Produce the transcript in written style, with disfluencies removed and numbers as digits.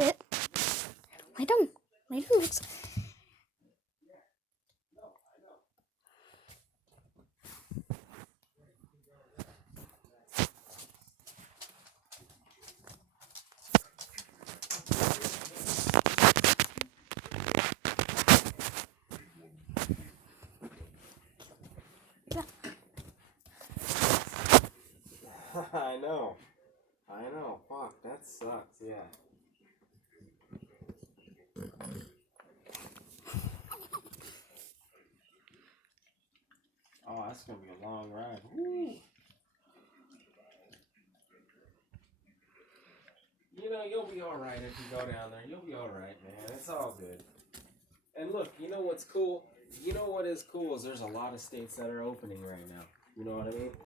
shit. I don't looks. I know. Fuck, that sucks, yeah. Oh, that's gonna be a long ride. Woo. You know, you'll be alright if you go down there. You'll be alright, man. It's all good. And look, you know what's cool? You know what is cool is there's a lot of states that are opening right now. You know what I mean?